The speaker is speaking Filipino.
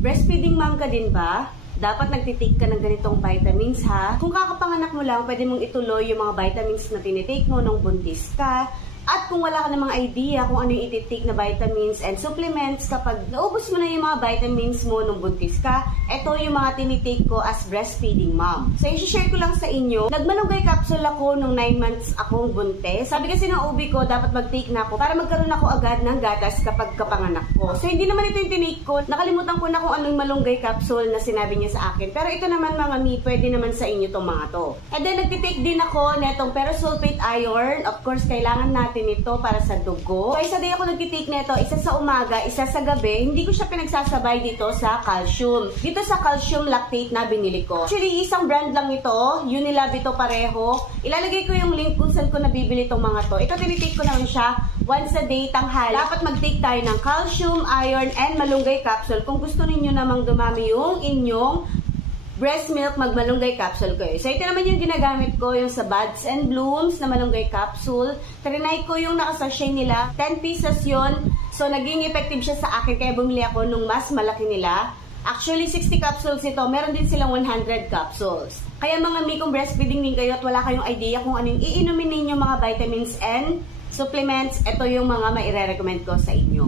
Breastfeeding mom ka din ba? Dapat nagtitake ka ng ganitong vitamins ha. Kung kakapanganak mo lang, pwede mong ituloy yung mga vitamins na tinitake mo nung buntis ka. At kung wala ka namang idea kung ano yung ititake na vitamins and supplements kapag naubos mo na yung mga vitamins mo nung buntis ka, ito yung mga tinitake ko as breastfeeding mom. So, i-share ko lang sa inyo. Nagmalunggay capsule ako nung 9 months akong buntis. Sabi kasi ng OB ko, dapat mag-take na ako para magkaroon ako agad ng gatas kapag kapanganak ko. So, hindi naman ito yung tinake ko. Nakalimutan ko na kung anong malunggay capsule na sinabi niya sa akin. Pero ito naman mga mi, pwede naman sa inyo tong mga to. And then, nagtitake din ako netong perosulfate iron. Of course, kailangan natin ito para sa dugo. So, isa din ako nagtitake nito. Isa sa umaga, isa sa gabi. Hindi ko siya pinagsasabay dito sa calcium. Dito sa calcium lactate na binili ko. Actually, isang brand lang ito. Unilab ito pareho. Ilalagay ko yung link kung saan ko nabibili itong mga to. Ito, tinitake ko naman siya once a day tanghali. Dapat mag-take tayo ng calcium, iron, and malunggay capsule. Kung gusto ninyo namang dumami yung inyong breast milk magmalunggay capsule ko eh. So, ito naman yung ginagamit ko, yung sa Buds and Blooms na malunggay capsule. Trinay ko yung nakasashay nila. 10 pieces yon So, naging effective siya sa akin kaya bumili ako nung mas malaki nila. Actually, 60 capsules ito. Meron din silang 100 capsules. Kaya mga mi, kung breastfeeding din kayo at wala kayong idea kung anong iinumin ninyo mga vitamins and supplements, ito yung mga maire-recommend ko sa inyo.